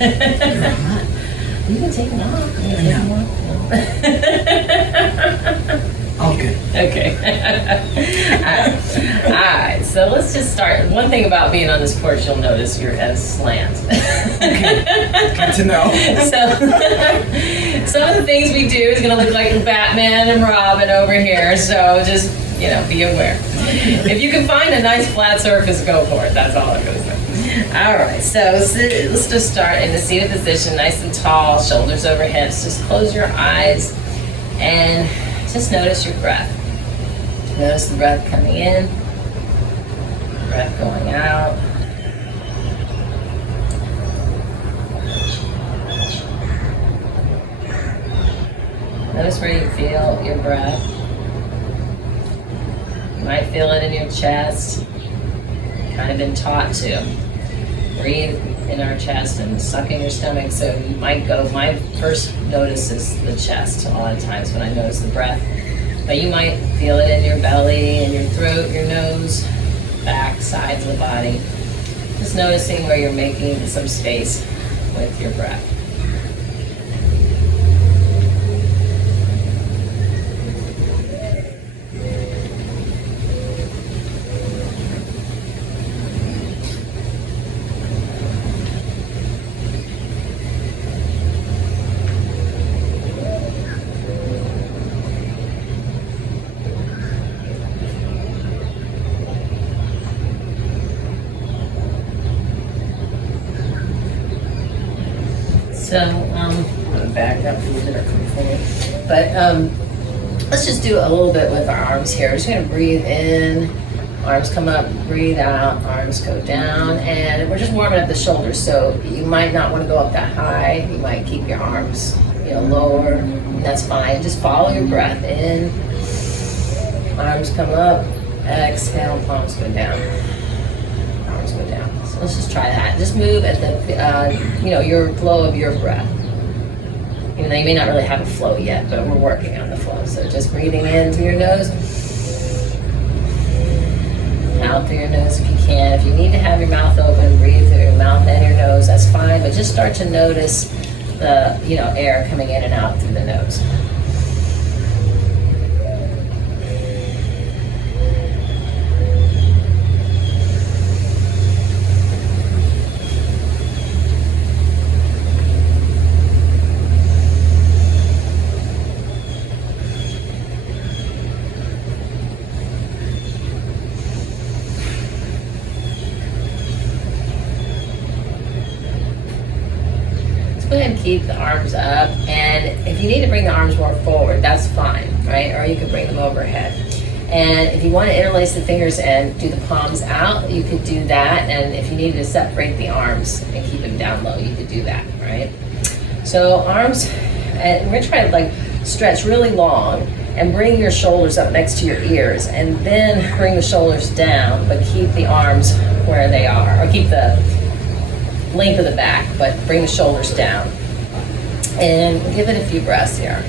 You can take them off. You can take them off. Okay. Okay. All right. So let's just start. One thing about being on this porch, you'll notice your head slants. Okay. Good to know. So some of the things we do is going to look like Batman and Robin over here. So just, be aware. If you can find a nice flat surface, go for it. That's all I'm going to say. All right. So let's just start in the seated position, nice and tall, shoulders over hips. Just close your eyes and just notice your breath. Notice the breath coming in, breath going out. Notice where you feel your breath. You might feel it in your chest. Kind of been taught to breathe in our chest and suck in your stomach. So you might go, my first notice is the chest a lot of times when I notice the breath. But you might feel it in your belly, in your throat, your nose, back, sides of the body. Just noticing where you're making some space with your breath. So, I'm going to back up these that are coming forward. But let's just do a little bit with our arms here. We're just going to breathe in, arms come up, breathe out, arms go down, and we're just warming up the shoulders. So you might not want to go up that high. You might keep your arms, lower. That's fine. Just follow your breath in. Arms come up, exhale, palms go down. Arms go down. So let's just try that. Just move at the, your flow of your breath. Even though you may not really have a flow yet, but we're working on the flow. So just breathing in through your nose, out through your nose if you can. If you need to have your mouth open, breathe through your mouth and your nose, that's fine. But just start to notice the, air coming in and out through the nose. Go ahead and keep the arms up, and if you need to bring the arms more forward, that's fine, right? Or you can bring them overhead. And if you want to interlace the fingers and do the palms out, you could do that. And if you needed to separate the arms and keep them down low, you could do that, right? So arms, and we're going to try to stretch really long and bring your shoulders up next to your ears, and then bring the shoulders down, but keep the arms where they are, or keep the length of the back, but bring the shoulders down. And give it a few breaths here.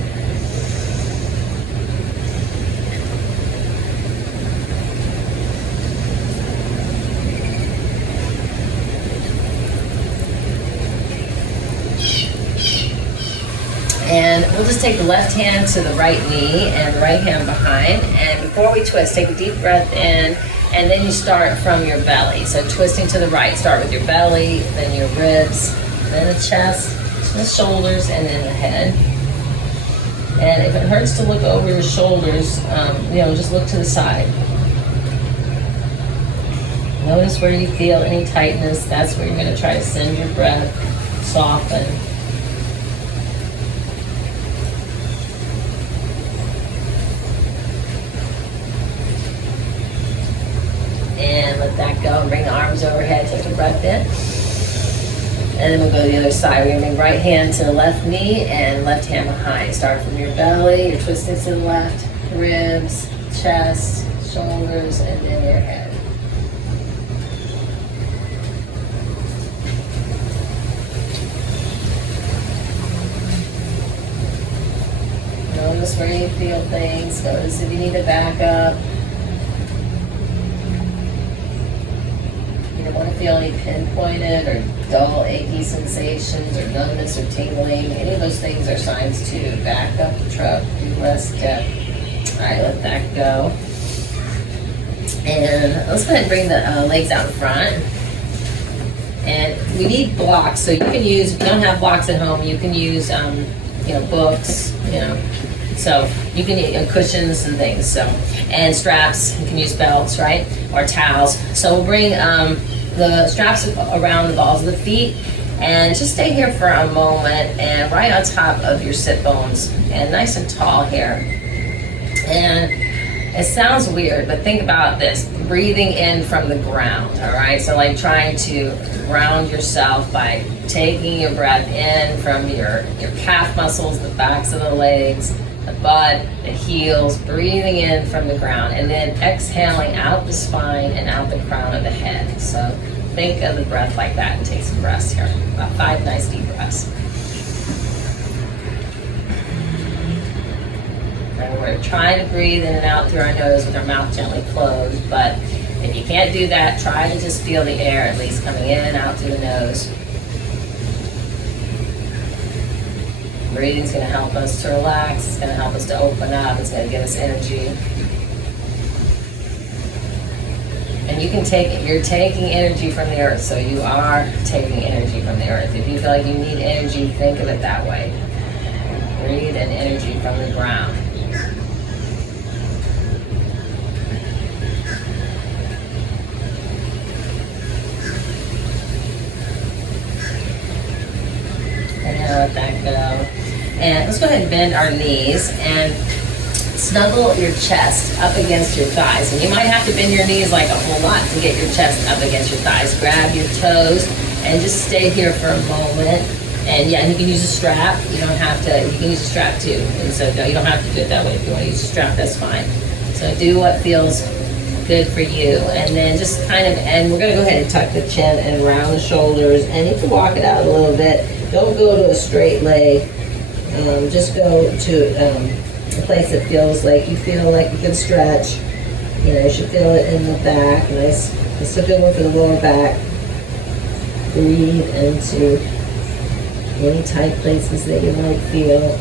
And we'll just take the left hand to the right knee and the right hand behind. And before we twist, take a deep breath in, and then you start from your belly. So twisting to the right, start with your belly, then your ribs, then the chest, the shoulders, and then the head. And if it hurts to look over your shoulders, just look to the side. Notice where you feel any tightness. That's where you're going to try to send your breath, soften. And let that go. Bring the arms overhead. Take a breath in. And then we'll go to the other side. We're going to bring right hand to the left knee and left hand behind. Start from your belly. You're twisting to the left. Ribs, chest, shoulders, and then your head. Notice where you feel things. Notice if you need to back up. You don't want to feel any pinpointed or dull, achy sensations or numbness or tingling, any of those things are signs to back up the truck, do less step. All right, let that go. And let's go ahead and bring the legs out in front. And we need blocks, so you can use, if you don't have blocks at home, you can use, books, so you can use cushions and things, so, and straps, you can use belts, right, or towels. So we'll bring the straps around the balls of the feet, and just stay here for a moment, and right on top of your sit bones, and nice and tall here. And it sounds weird, but think about this, breathing in from the ground, all right? So like trying to ground yourself by taking your breath in from your calf muscles, the backs of the legs, the butt, the heels, breathing in from the ground, and then exhaling out the spine and out the crown of the head. So think of the breath like that, and take some breaths here, about 5 nice deep breaths. And we're trying to breathe in and out through our nose with our mouth gently closed, but if you can't do that, try to just feel the air at least coming in and out through the nose. Breathing's going to help us to relax, it's going to help us to open up, it's going to give us energy. And you can you're taking energy from the earth, so you are taking energy from the earth. If you feel like you need energy, think of it that way. Breathe in energy from the ground. Let that go. And let's go ahead and bend our knees and snuggle your chest up against your thighs. And you might have to bend your knees like a whole lot to get your chest up against your thighs. Grab your toes and just stay here for a moment. And yeah, you can use a strap. You don't have to, you can use a strap too. And so no, you don't have to do it that way. If you want to use a strap, that's fine. So do what feels good for you. And then just kind of, and we're going to go ahead and tuck the chin and round the shoulders. And you can walk it out a little bit. Don't go to a straight leg. Just go to a place that feels like you feel like you can stretch. You should feel it in the back. Nice. It's a good one for the lower back. Breathe into any tight places that you might feel.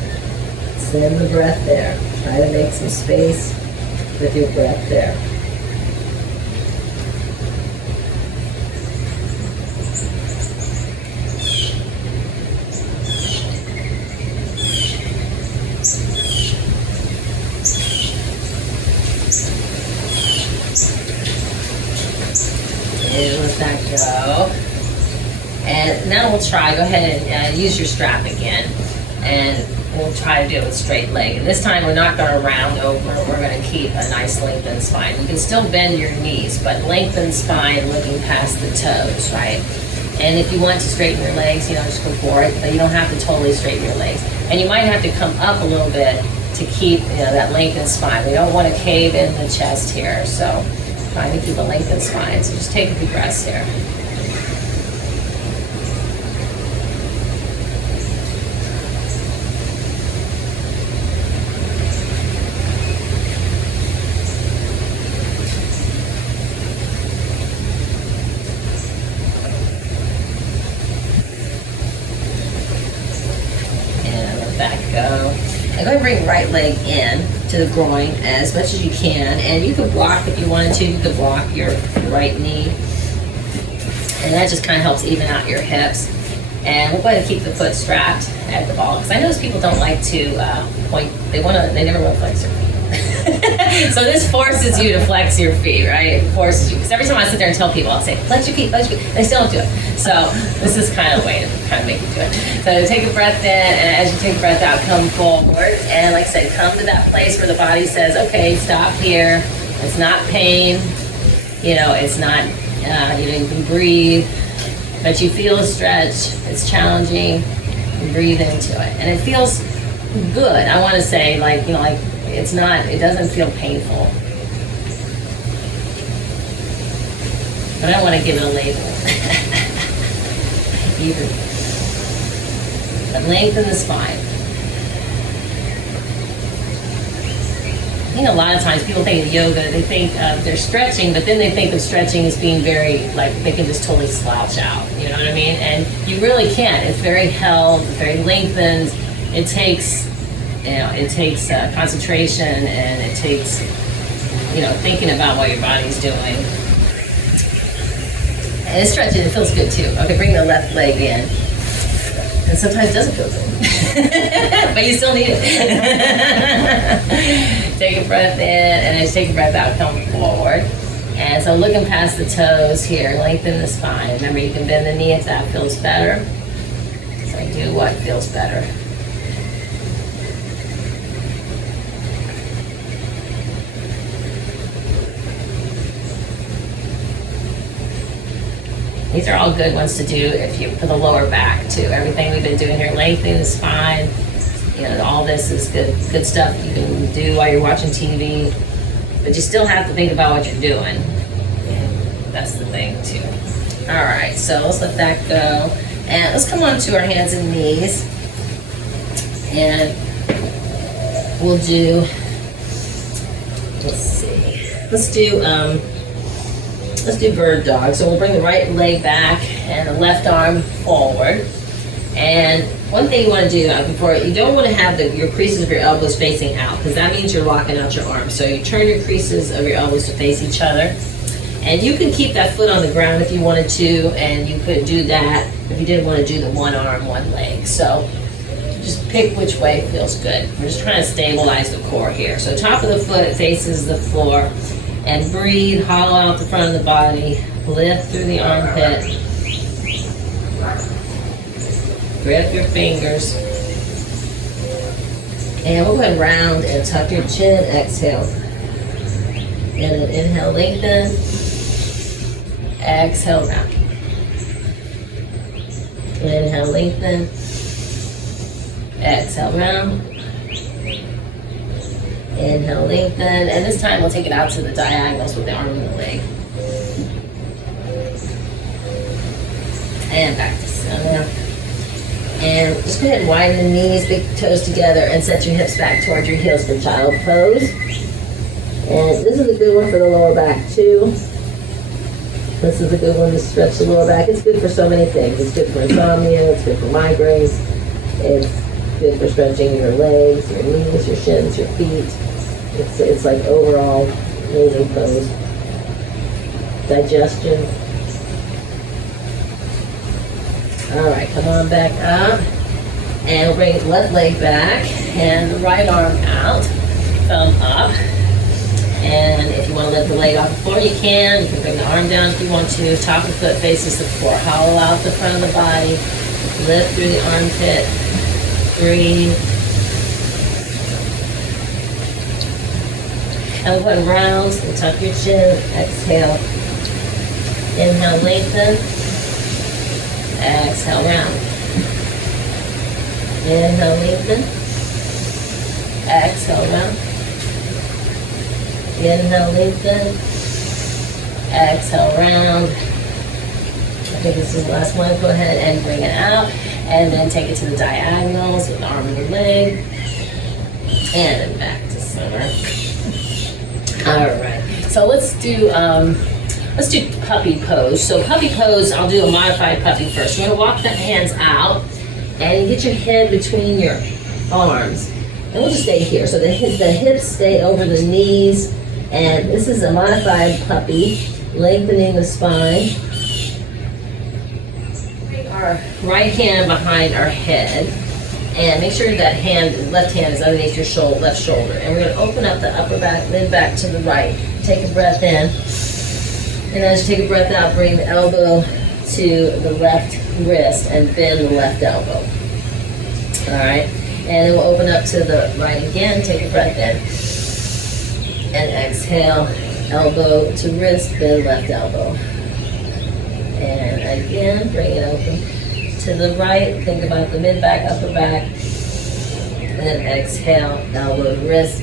Send the breath there. Try to make some space with your breath there. And let that go. And now we'll try, go ahead and use your strap again. And we'll try to do it with straight leg. And this time we're not going to round over, we're going to keep a nice lengthened spine. You can still bend your knees, but lengthen spine looking past the toes, right? And if you want to straighten your legs, just go for it, but you don't have to totally straighten your legs. And you might have to come up a little bit to keep, that lengthened spine. We don't want to cave in the chest here, so trying to keep a lengthened spine. So just take a few breaths here. Go. And go ahead and bring right leg in to the groin as much as you can. And you could block if you wanted to. You could block your right knee. And that just kind of helps even out your hips. And we'll go ahead and keep the foot strapped at the ball. Because I notice people don't like to point. They never want to flex their feet. So this forces you to flex your feet, right? It forces you. Because every time I sit there and tell people, I'll say, flex your feet, flex your feet. They still don't do it. So this is kind of a way to kind of make you do it. So take a breath in, and as you take a breath out, come forward. And like I said, come to that place where the body says, okay, stop here. It's not pain. It's not, you can breathe. But you feel a stretch. It's challenging. You breathe into it. And it feels good. I want to say, it's not, it doesn't feel painful. But I don't want to give it a label. Either. But lengthen the spine. think a lot of times people think of yoga, they think they're stretching, but then they think of stretching as being very, like, they can just totally slouch out, you know what I mean? And you really can't. It's very held, very lengthened. It takes, concentration, and it takes, thinking about what your body's doing. And it's stretching, it feels good too. Okay, bring the left leg in. And sometimes it doesn't feel good, but you still need it. Take a breath in, and then take a breath out, come forward. And so looking past the toes here, lengthen the spine. Remember, you can bend the knee if that feels better. So do what feels better. These are all good ones to do for the lower back too. Everything we've been doing here, lengthening the spine, all this is good stuff you can do while you're watching TV, but you still have to think about what you're doing. That's the thing too. All right, so let's let that go. And let's come on to our hands and knees. And we'll do, let's do bird dog. So we'll bring the right leg back and the left arm forward. And one thing you want to do before, you don't want to have your creases of your elbows facing out, because that means you're locking out your arms. So you turn your creases of your elbows to face each other. And you can keep that foot on the ground if you wanted to, and you could do that if you didn't want to do the one arm, one leg. So just pick which way feels good. We're just trying to stabilize the core here. So top of the foot faces the floor. And breathe, hollow out the front of the body, lift through the armpit, grip your fingers, and we'll go ahead and round and tuck your chin, exhale. And then inhale, lengthen, exhale, round. Inhale, lengthen, exhale, round. Inhale, lengthen, and this time we'll take it out to the diagonals with the arm and the leg. And back to center. And just go ahead and widen the knees, big toes together, and set your hips back towards your heels for child pose. And this is a good one for the lower back too. This is a good one to stretch the lower back. It's good for so many things. It's good for insomnia, it's good for migraines, it's good for stretching your legs, your knees, your shins, your feet. It's like overall amazing pose. Digestion. All right, come on back up. And we'll bring the left leg back and the right arm out, thumb up. And if you want to lift the leg off the floor, you can. You can bring the arm down if you want to. Top of the foot faces the floor. Hollow out the front of the body. Lift through the armpit. Breathe. And we'll go ahead and round and tuck your chin. Exhale. Inhale, lengthen. Exhale, round. Inhale, lengthen. Exhale, round. Inhale, lengthen. Exhale, round. I think this is the last one. Go ahead and bring it out. And then take it to the diagonals with the arm and the leg. And then back to center. All right. So let's do puppy pose. So puppy pose, I'll do a modified puppy first. You're gonna walk the hands out and you get your head between your arms. And we'll just stay here. So the hips stay over the knees. And this is a modified puppy, lengthening the spine. Bring our right hand behind our head. And make sure that left hand is underneath your left shoulder. And we're gonna open up the upper back, mid back to the right. Take a breath in. And as you take a breath out, bring the elbow to the left wrist and bend the left elbow. All right. And then we'll open up to the right again. Take a breath in. And exhale, elbow to wrist, bend left elbow. And again, bring it open to the right. Think about the mid back, upper back. And then exhale, elbow to wrist.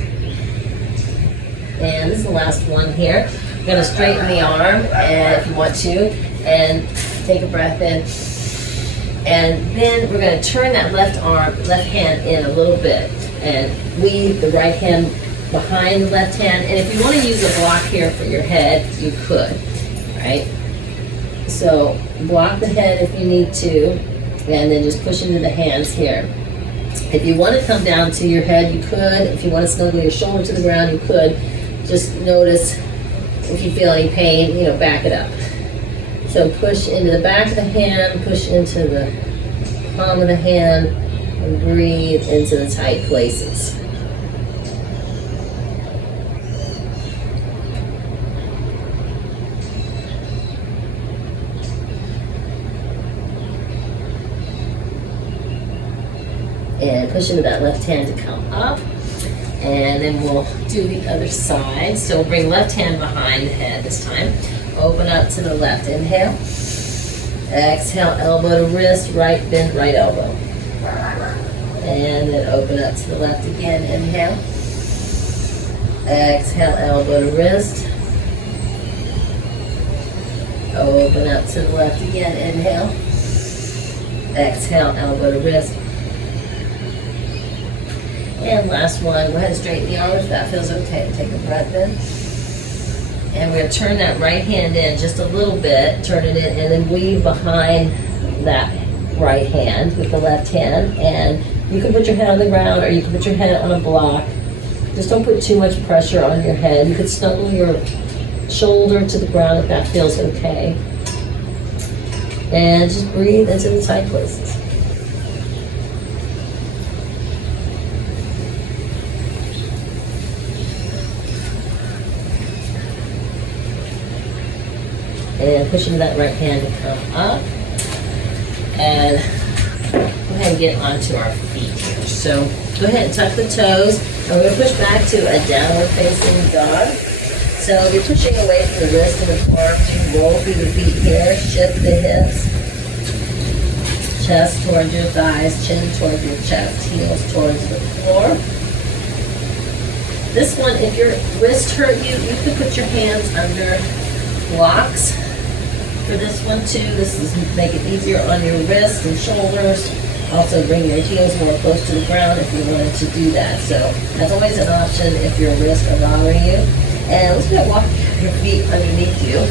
And this is the last one here. You're gonna straighten the arm, and if you want to, and take a breath in. And then we're gonna turn that left hand in a little bit and weave the right hand behind the left hand. And if you want to use a block here for your head, you could, right? So block the head if you need to, and then just push into the hands here. If you want to come down to your head, you could. If you want to snuggle your shoulder to the ground, you could. Just notice if you feel any pain, back it up. So push into the back of the hand, push into the palm of the hand, and breathe into the tight places. And push into that left hand to come up. And then we'll do the other side. So we'll bring left hand behind the head this time. Open up to the left. Inhale. Exhale, elbow to wrist, right bend, right elbow. And then open up to the left again. Inhale. Exhale, elbow to wrist. Open up to the left again. Inhale. Exhale, elbow to wrist. And last one, go ahead and straighten the arm if that feels okay. Take a breath in. And we're going to turn that right hand in just a little bit, turn it in, and then weave behind that right hand with the left hand. And you can put your head on the ground or you can put your head on a block. Just don't put too much pressure on your head. You could snuggle your shoulder to the ground if that feels okay. And just breathe into the tight places. And push into that right hand to come up. And go ahead and get onto our feet here. So go ahead and tuck the toes. And we're going to push back to a downward facing dog. So you're pushing away from the wrist and the forearms. You can roll through the feet here. Shift the hips. Chest towards your thighs. Chin towards your chest. Heels towards the floor. This one, if your wrist hurt you, you could put your hands under blocks. For this one too, this is make it easier on your wrists and shoulders. Also bring your heels more close to the ground if you wanted to do that. So that's always an option if your wrists are bothering you. And let's go walk your feet underneath you.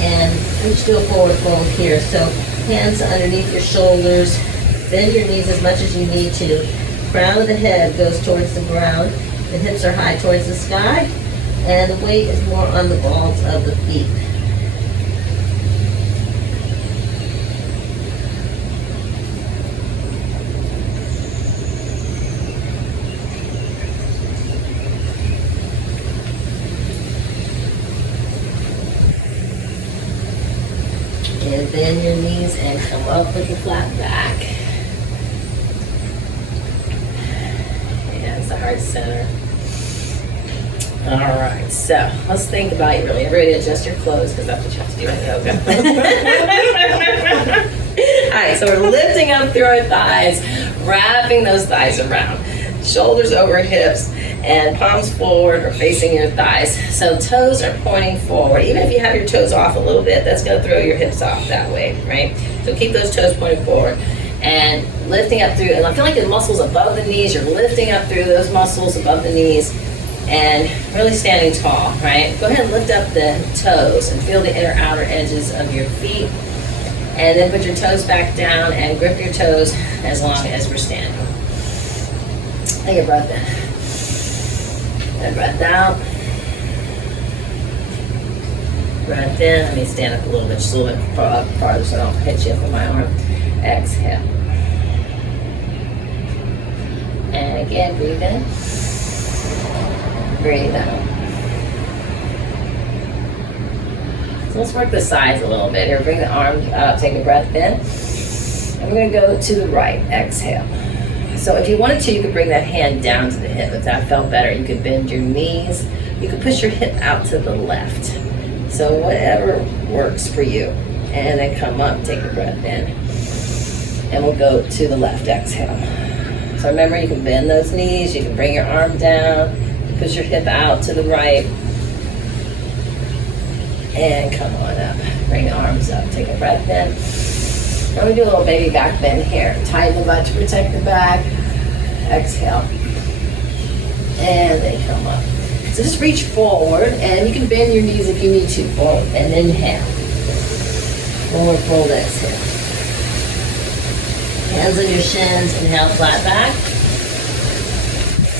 And each do a forward fold here. So hands underneath your shoulders. Bend your knees as much as you need to. Crown of the head goes towards the ground. The hips are high towards the sky. And the weight is more on the balls of the feet. And bend your knees and come up with a flat back. Hands to heart center. All right, so let's think about you really. Everybody adjust your clothes because that's what you have to do in yoga. All right, so we're lifting up through our thighs, wrapping those thighs around. Shoulders over hips and palms forward or facing your thighs. So toes are pointing forward. Even if you have your toes off a little bit, that's going to throw your hips off that way, right? So keep those toes pointing forward and lifting up through. And I feel like the muscles above the knees, you're lifting up through those muscles above the knees and really standing tall, right? Go ahead and lift up the toes and feel the inner outer edges of your feet. And then put your toes back down and grip your toes as long as we're standing. Take a breath in. And breath out. Breath in. Let me stand up a little bit, just a little bit farther so I don't hit you with my arm. Exhale. And again, breathe in. Breathe out. So let's work the sides a little bit here. Bring the arms up, take a breath in. And we're going to go to the right. Exhale. So if you wanted to, you could bring that hand down to the hip. If that felt better, you could bend your knees. You could push your hip out to the left. So whatever works for you. And then come up, take a breath in. And we'll go to the left. Exhale. So remember, you can bend those knees. You can bring your arm down. Push your hip out to the right. And come on up. Bring the arms up. Take a breath in. I'm going to do a little baby back bend here. Tighten the butt to protect the back. Exhale. and they come up. So just reach forward, and you can bend your knees if you need to. Forward and inhale. Forward fold, exhale. Hands on your shins, inhale, flat back.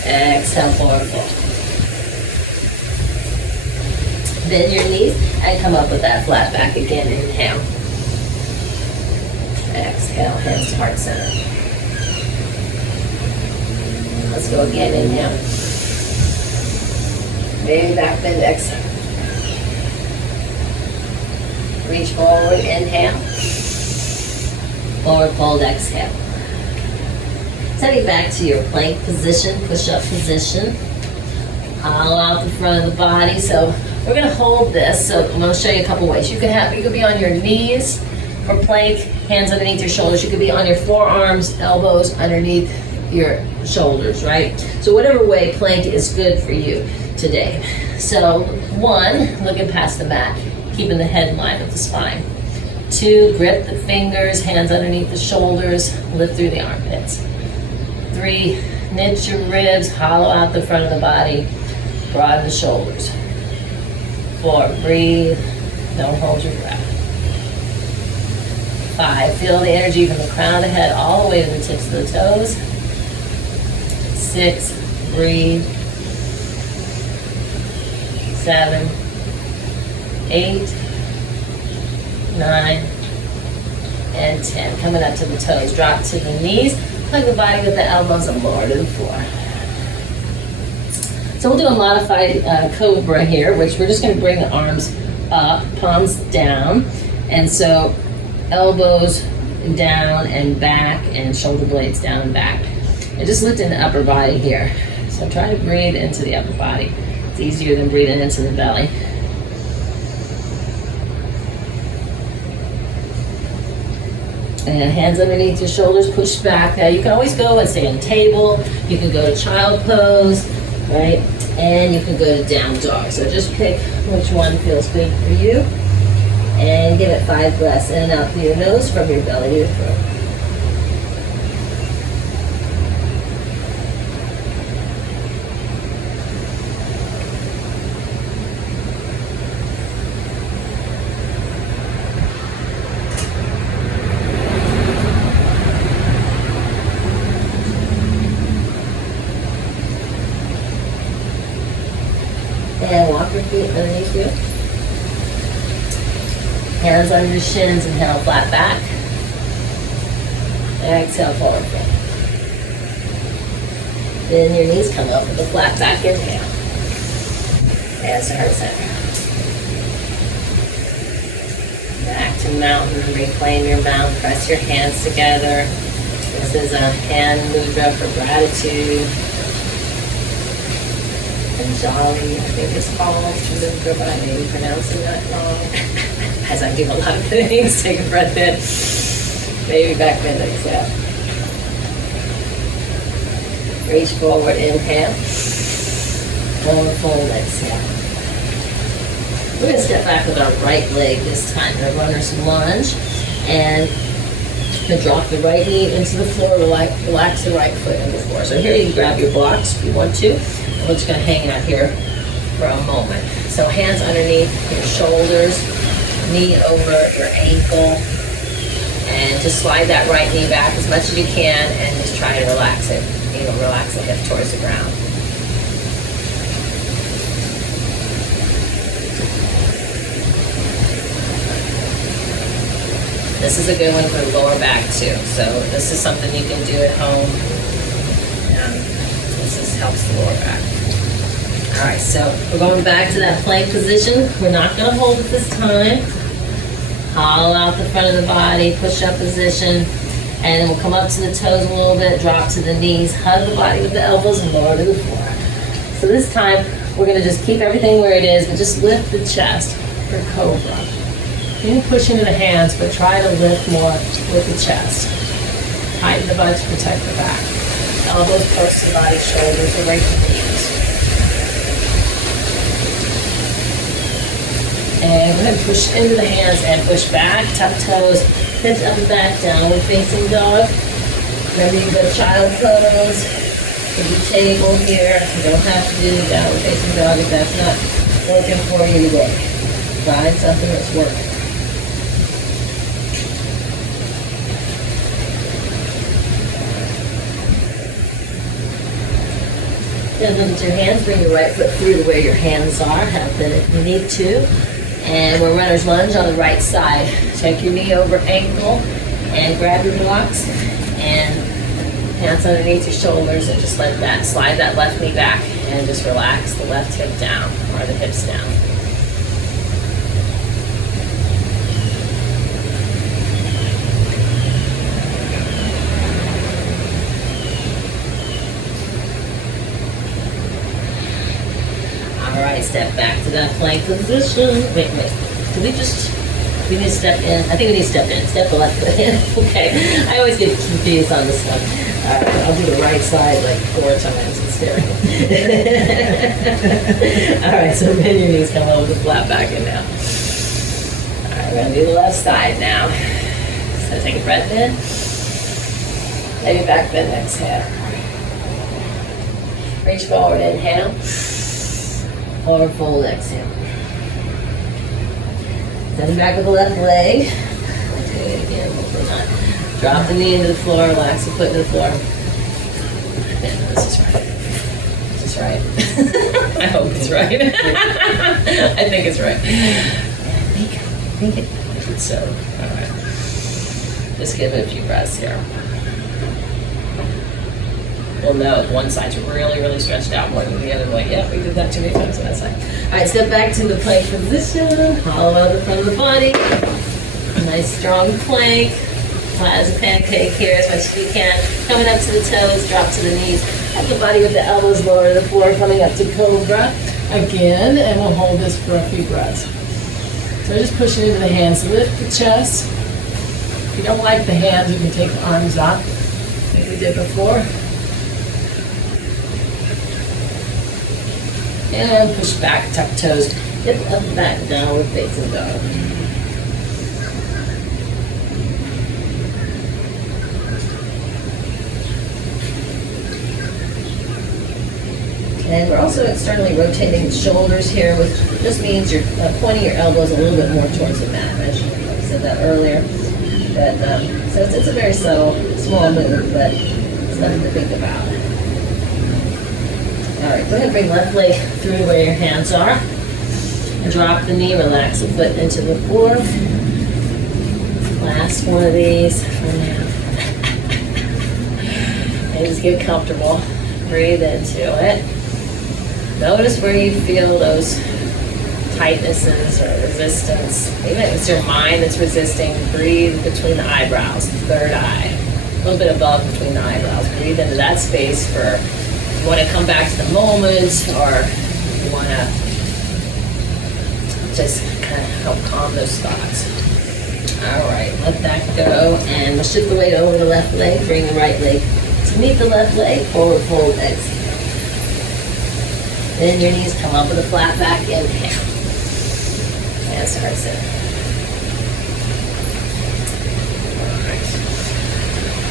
Exhale, forward fold. Bend your knees and come up with that flat back again. Inhale. Exhale, hands to heart center. Let's go again, inhale. Maybe back bend, exhale. Reach forward, inhale. Forward fold, exhale. Setting back to your plank position, push-up position. Hollow out the front of the body. So we're gonna hold this. So I'm gonna show you a couple ways. You could be on your knees for plank, hands underneath your shoulders. You could be on your forearms, elbows underneath your shoulders, right? So whatever way plank is good for you today. So 1, looking past the mat, keeping the head in line with the spine. 2, grip the fingers, hands underneath the shoulders, lift through the armpits. 3, knit your ribs, hollow out the front of the body, broaden the shoulders. 4, breathe, don't hold your breath. 5, feel the energy from the crown of the head all the way to the tips of the toes. 6, breathe. 7, 8, 9, and 10. Coming up to the toes. Drop to the knees. Hug the body with the elbows and lower to the floor. So we'll do a modified cobra here, which we're just going to bring the arms up, palms down. And so elbows down and back, and shoulder blades down and back. And just lifting the upper body here. So try to breathe into the upper body. It's easier than breathing into the belly. And hands underneath your shoulders, push back. Now you can always go and stay on table. You can go to child pose, right? And you can go to down dog. So just pick which one feels good for you. And give it 5 breaths in and out through your nose, from your belly to your throat. And walk your feet underneath you. Hands on your shins, inhale, flat back. Exhale, forward fold. Bend your knees, come up with a flat back, inhale. Hands to heart center. Back to mountain, reclaim your mouth, press your hands together. This is a hand mudra for gratitude. And Jolly, I think it's called mudra, but I may be pronouncing that wrong. As I do a lot of things, take a breath in. Maybe back bend, exhale. Reach forward, inhale. Forward fold, exhale. We're going to step back with our right leg this time. The runner's lunge. And drop the right knee into the floor. Relax the right foot into the floor. So here you can grab your blocks if you want to. And we're just going to hang out here for a moment. So hands underneath your shoulders. Knee over your ankle, and just slide that right knee back as much as you can, and just try to relax it. Relax the hip towards the ground. This is a good one for the lower back too. So this is something you can do at home. This helps the lower back. All right, so we're going back to that plank position. We're not going to hold it this time. Hollow out the front of the body, push up position, and then we'll come up to the toes a little bit, drop to the knees, hug the body with the elbows, and lower to the floor. So this time, we're going to just keep everything where it is, but just lift the chest for cobra. You can push into the hands, but try to lift more with the chest. Tighten the butt to protect the back. Elbows close to the body, shoulders away from the knees. And go ahead and push into the hands and push back, tuck toes, hips up and back, downward facing dog. Remember you go child pose. There's a table here. You don't have to do downward facing dog if that's not working for you. Look, find something that's working. Then look at your hands. Bring your right foot through to where your hands are. Have been if you need to. And we're runner's lunge on the right side. Check your knee over ankle and grab your blocks and hands underneath your shoulders and just let that, slide that left knee back and just relax the left hip down or the hips down. All right, step back to that plank position. Wait. We need to step in. I think we need to step in. Step the left foot in. Okay. I always get confused on this one. All right, I'll do the right side like 4 times instead. All right, so bend your knees, come over the flat back and down. All right, we're gonna do the left side now. So take a breath in. Maybe back bend, exhale. Reach forward, inhale. Forward fold, exhale. Send back with the left leg. Do it again, hopefully not. Drop the knee into the floor, relax the foot into the floor. Yeah, this is right. This is right. I hope it's right. I think it's right. I think it's so. All right. Just give it a few breaths here. Well, no, one side's really, really stretched out more than the other way. Yeah, we did that too many times on that side. All right, step back to the plank position. Hollow out the front of the body. Nice strong plank. Flat as a pancake here as much as you can. Coming up to the toes, drop to the knees. Have the body with the elbows lower to the floor, coming up to cobra. Again, and we'll hold this for a few breaths. So just pushing into the hands. Lift the chest. If you don't like the hands, you can take the arms out, like we did before. And push back, tuck toes, hip up, back, downward facing dog. And we're also externally rotating the shoulders here, which just means you're pointing your elbows a little bit more towards the mat. I said that earlier. But, so it's a very subtle, small move, but it's nothing to think about. All right, go ahead and bring left leg through where your hands are. And drop the knee, relax the foot into the floor. Last one of these for now. And just get comfortable. Breathe into it. Notice where you feel those tightnesses or resistance. Even if it's your mind that's resisting, breathe between the eyebrows, the third eye. A little bit above between the eyebrows. Breathe into that space for you want to come back to the moment, or you want to just kind of help calm those thoughts. All right, let that go, and we'll shift the weight over the left leg, bring the right leg to meet the left leg, forward fold, exhale. Then your knees come up with a flat back, inhale. And start sitting. All right.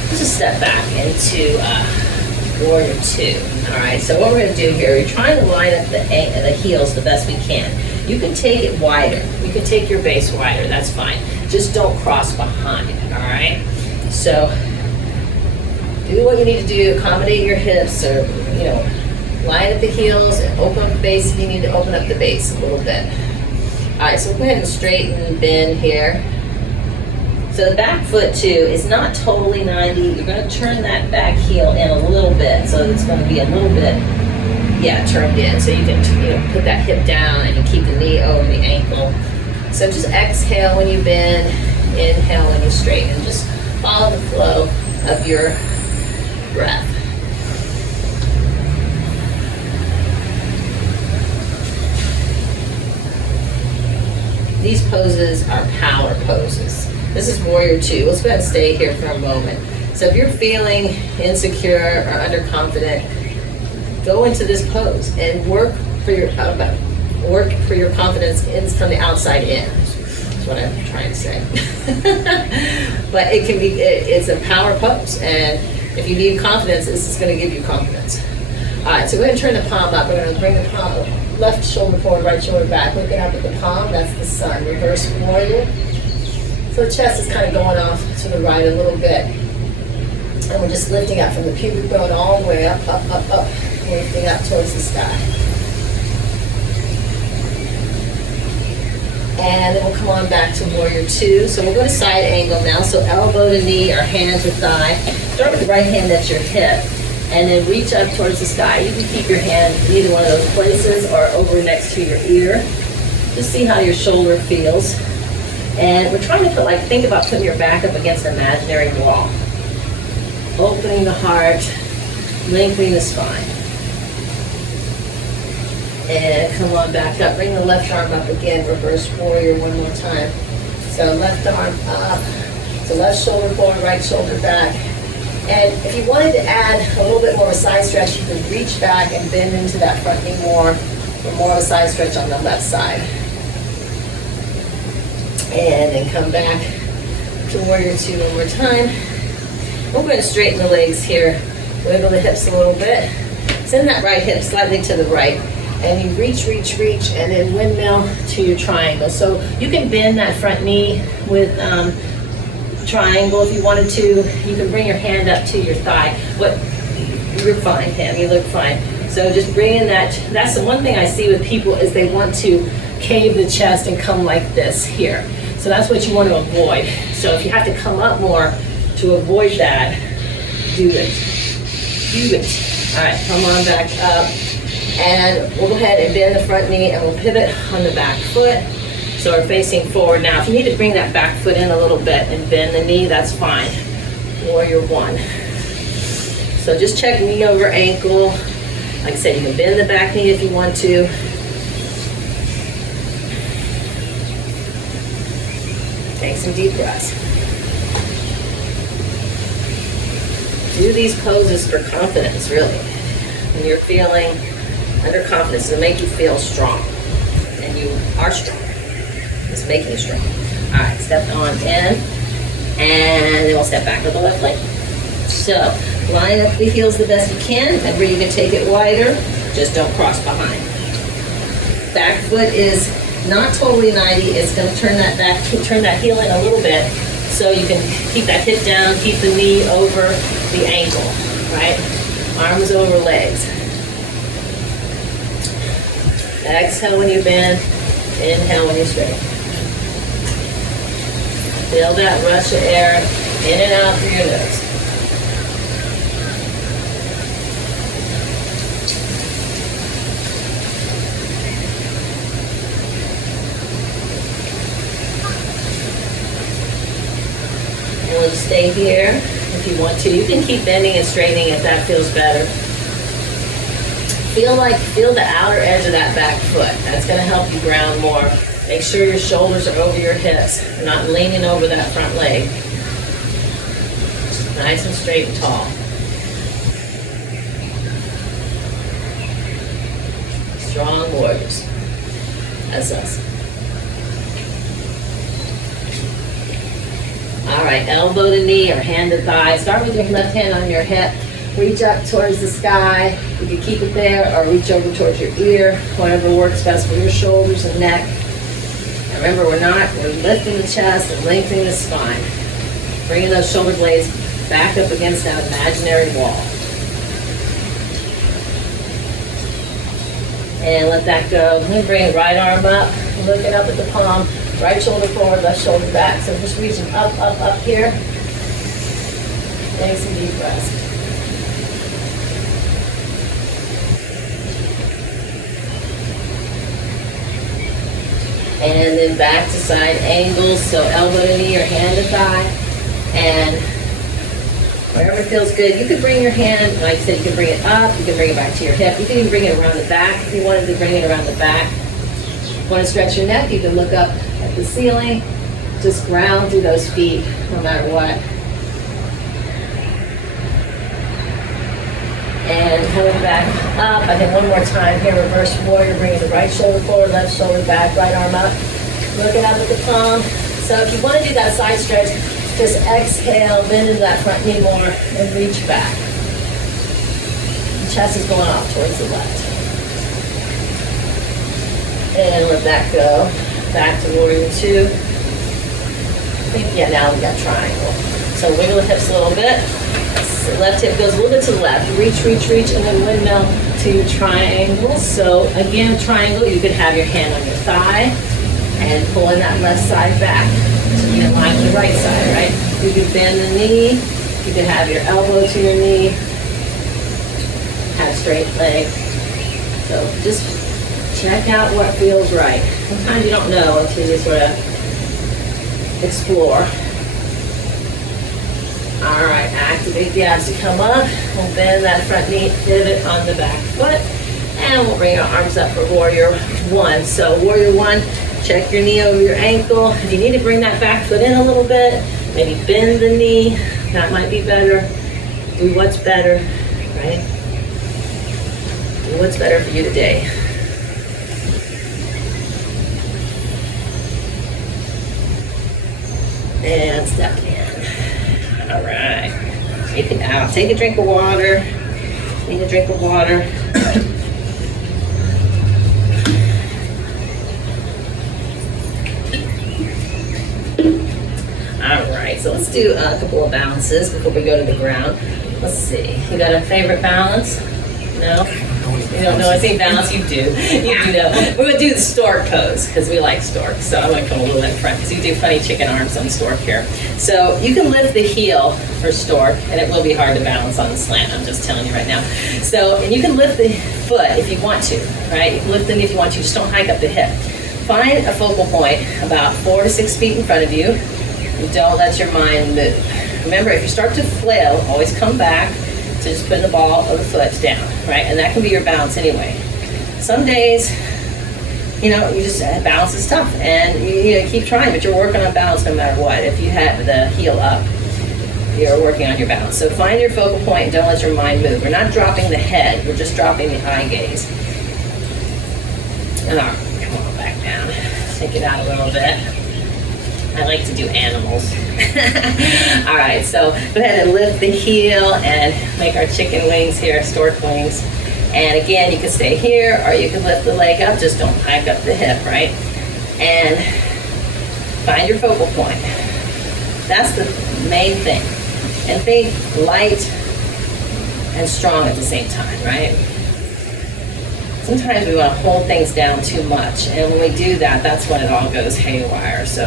Let's just step back into warrior 2. All right, so what we're going to do here, we're trying to line up the heels the best we can. You can take it wider. You can take your base wider, that's fine. Just don't cross behind, all right? So do what you need to do, accommodate your hips, or, you know, line up the heels and open up the base if you need to open up the base a little bit. All right, so go ahead and straighten and bend here. So the back foot too is not totally 90. You're going to turn that back heel in a little bit, so it's going to be a little bit, yeah, turned in. So you can, you know, put that hip down and you keep the knee over the ankle. So just exhale when you bend, inhale when you straighten. Just follow the flow of your breath. These poses are power poses. This is warrior 2. Let's go ahead and stay here for a moment. So if you're feeling insecure or underconfident, go into this pose and work for your confidence from the outside in. That's what I'm trying to say. But it can be, it's a power pose, and if you need confidence, this is going to give you confidence. All right, so go ahead and turn the palm up. We're gonna bring the palm left shoulder forward, right shoulder back. Looking up at the palm, that's the sun. Reverse warrior. So the chest is kind of going off to the right a little bit. And we're just lifting up from the pubic bone all the way up, up, up, up. Lifting up towards the sky. And then we'll come on back to warrior two. So we'll go to side angle now. So elbow to knee or hand to thigh. Start with the right hand at your hip. And then reach up towards the sky. You can keep your hand in either one of those places or over next to your ear. Just see how your shoulder feels. And we're trying to think about putting your back up against an imaginary wall. Opening the heart, lengthening the spine. And come on back up. Bring the left arm up again. Reverse warrior one more time. So left arm up. So left shoulder forward, right shoulder back. And if you wanted to add a little bit more of a side stretch, you could reach back and bend into that front knee more, for more of a side stretch on the left side. And then come back to warrior two one more time. We're going to straighten the legs here. Wiggle the hips a little bit. Send that right hip slightly to the right. And you reach, reach, reach, and then windmill to your triangle. So you can bend that front knee with triangle if you wanted to. You can bring your hand up to your thigh. You're fine, Pam, you look fine. So just bringing that's the one thing I see with people is they want to cave the chest and come like this here. So that's what you want to avoid. So if you have to come up more to avoid that, do it. Do it. All right, come on back up. And we'll go ahead and bend the front knee and we'll pivot on the back foot. So we're facing forward now. If you need to bring that back foot in a little bit and bend the knee, that's fine. Warrior one. So just check knee over ankle. Like I said, you can bend the back knee if you want to. Take some deep breaths. Do these poses for confidence, really. When you're feeling under confidence, it'll make you feel strong. And you are strong. It's making you strong. All right, step on in. And then we'll step back with the left leg. So line up the heels the best you can. Remember, you can take it wider. Just don't cross behind. Back foot is not totally 90. It's going to turn that heel in a little bit. So you can keep that hip down, keep the knee over the ankle, right? Arms over legs. Exhale when you bend, inhale when you straighten. Feel that rush of air in and out through your nose. And we'll just stay here if you want to. You can keep bending and straightening if that feels better. Feel the outer edge of that back foot. That's going to help you ground more. Make sure your shoulders are over your hips. You're not leaning over that front leg. Nice and straight and tall. Strong warriors. That's us. All right, elbow to knee or hand to thigh. Start with your left hand on your hip. Reach up towards the sky. You can keep it there or reach over towards your ear, whatever works best for your shoulders and neck. And remember, we're lifting the chest and lengthening the spine. Bringing those shoulder blades back up against that imaginary wall. And let that go. Then bring the right arm up, looking up at the palm. Right shoulder forward, left shoulder back. So just reaching up, up, up here. Take some deep breaths. And then back to side angles, so elbow to knee or hand to thigh. And wherever feels good, you could bring your hand, like I said, you can bring it up, you can bring it back to your hip. You can even bring it around the back if you wanted to bring it around the back. Want to stretch your neck, you can look up at the ceiling. Just ground through those feet no matter what. And coming back up, I think one more time here, reverse warrior, bringing the right shoulder forward, left shoulder back, right arm up. Looking up at the palm. So if you want to do that side stretch, just exhale, bend into that front knee more, and reach back. chest is going off towards the left. And let that go. Back to warrior two. Yeah, now we got triangle. So wiggle the hips a little bit. So left hip goes a little bit to the left. Reach, reach, reach, and then windmill to triangle. So again, triangle, you could have your hand on your thigh and pulling that left side back to be in line with the right side, right? You can bend the knee. You can have your elbow to your knee. Have straight leg. So just check out what feels right. Sometimes you don't know until you sort of explore. All right, activate the abs to come up. We'll bend that front knee, pivot on the back foot, and we'll bring our arms up for warrior one. So warrior one, check your knee over your ankle. If you need to bring that back foot in a little bit, maybe bend the knee. That might be better. Do what's better, right? Do what's better for you today. And step in. All right. Take it out. Take a drink of water. Take a drink of water. All right. So let's do a couple of balances before we go to the ground. Let's see. You got a favorite balance? No? You don't know anything balance? You do. You do know. We're going to do the stork pose because we like stork. So I'm going to come a little in front because you do funny chicken arms on stork here. So you can lift the heel for stork, and it will be hard to balance on the slant. I'm just telling you right now. So, and you can lift the foot if you want to, right? You can lift them if you want to. Just don't hike up the hip. Find a focal point about 4 to 6 feet in front of you. And don't let your mind move. Remember, if you start to flail, always come back to just putting the ball of the foot down, right? And that can be your balance anyway. Some days, you know, you just, balance is tough, and you know, keep trying, but you're working on balance no matter what. If you have the heel up, you're working on your balance. So find your focal point and don't let your mind move. We're not dropping the head, we're just dropping the eye gaze. And all right, come on back down. Take it out a little bit. I like to do animals. All right, so go ahead and lift the heel and make our chicken wings here, stork wings. And again, you can stay here or you can lift the leg up, just don't hike up the hip, right? And find your focal point. That's the main thing. And think light and strong at the same time, right? Sometimes we want to hold things down too much, and when we do that, that's when it all goes haywire. So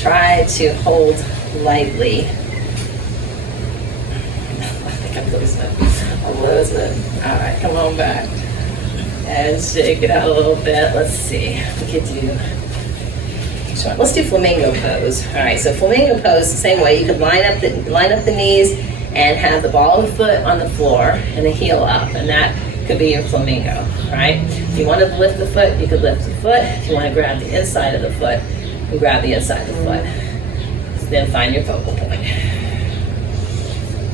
try to hold lightly. I think I'm losing it. I'm losing it. All right, come on back. And shake it out a little bit. Let's see. We could do, let's do flamingo pose. All right, so flamingo pose, the same way. You could line up the knees and have the ball of the foot on the floor and the heel up, and that could be your flamingo, right? If you want to lift the foot, you could lift the foot. If you want to grab the inside of the foot, you grab the inside of the foot. So then find your focal point.